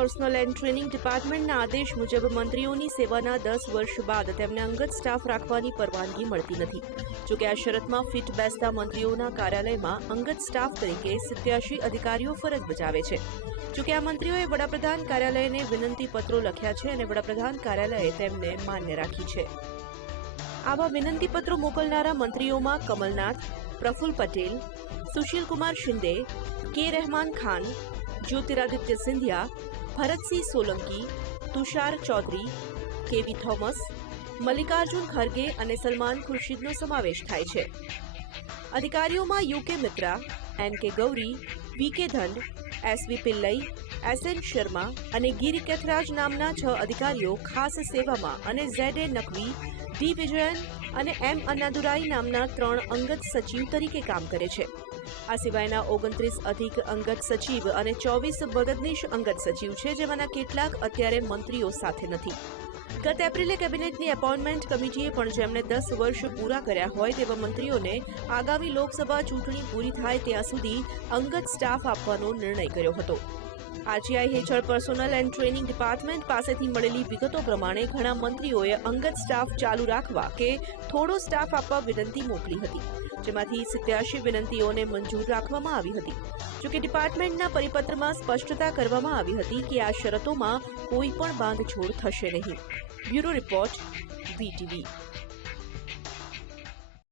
Personal and training ડિપાર્ટમેન્ટના આદેશ મુજબ મંત્રીઓની સેવાના દસ વર્ષ બાદ તેમને અંગત સ્ટાફ રાખવાની પરવાનગી મળતી નથી. જોકે આ શરતમાં ફિટ બેસતા મંત્રીઓના કાર્યાલયમાં અંગત સ્ટાફ તરીકે સિત્યાસી અધિકારીઓ ફરજ બજાવે છે. જોકે આ મંત્રીઓએ વડાપ્રધાન કાર્યાલયને વિનંતી પત્રો લખ્યા છે અને વડાપ્રધાન કાર્યાલયે તેમને માન્ય રાખી છે. આવા વિનંતી પત્રો મોકલનારા મંત્રીઓમાં કમલનાથ પ્રફુલ્લ પટેલ સુશીલ કુમાર શિંદે, કે. રહેમાન ખાન જ્યોતિરાદિત્ય સિંધિયા ભરતસિંહ સોલંકી તુષાર ચૌધરી કેવી થોમસ મલ્લિકાર્જુન ખરગે અને સલમાન ખુરશીદનો સમાવેશ થાય છે. અધિકારીઓમાં UK Mitra, N K Gauri, V K Dhand SV Pillai S N Sharma અને ગિરી કેથરાજ નામના છ અધિકારીઓ ખાસ સેવામાં અને Z A Naqvi, D Vijayan અને એમ અન્નાદુરાઈ નામના ત્રણ અંગત સચિવ તરીકે કામ કરે છે. આ સિવાયના ઓગણત્રીસ અધિક અંગત સચિવ અને ચોવીસ મદદનીશ અંગત સચિવ છે જેમાંના કેટલાક અત્યારે મંત્રીઓ સાથે નથી. ગત એપ્રિલે કેબિનેટની એપોઇન્ટમેન્ટ કમિટીએ પણ જેમણે દસ વર્ષ પૂરા કર્યા હોય તેવા મંત્રીઓને આગામી લોકસભા ચૂંટણી પૂરી થાય ત્યાં સુધી અંગત સ્ટાફ આપવાનો નિર્ણય કર્યો હતો. આરટીઆઈ હેઠળ પર્સોનલ એન્ડ ટ્રેનિંગ ડિપાર્ટમેન્ટ પાસેથી મળેલી વિગતો પ્રમાણે ઘણા મંત્રીઓએ અંગત સ્ટાફ ચાલુ રાખવા કે થોડો સ્ટાફ આપવા વિનંતી મોકલી હતી, જેમાંથી સિત્યાસી વિનંતીઓને મંજૂર રાખવામાં આવી હતી. જોકે ડિપાર્ટમેન્ટના પરિપત્રમાં સ્પષ્ટતા કરવામાં આવી હતી કે આ શરતોમાં કોઈ પણ બાંધછોડ થશે નહીં. Bureau report VTV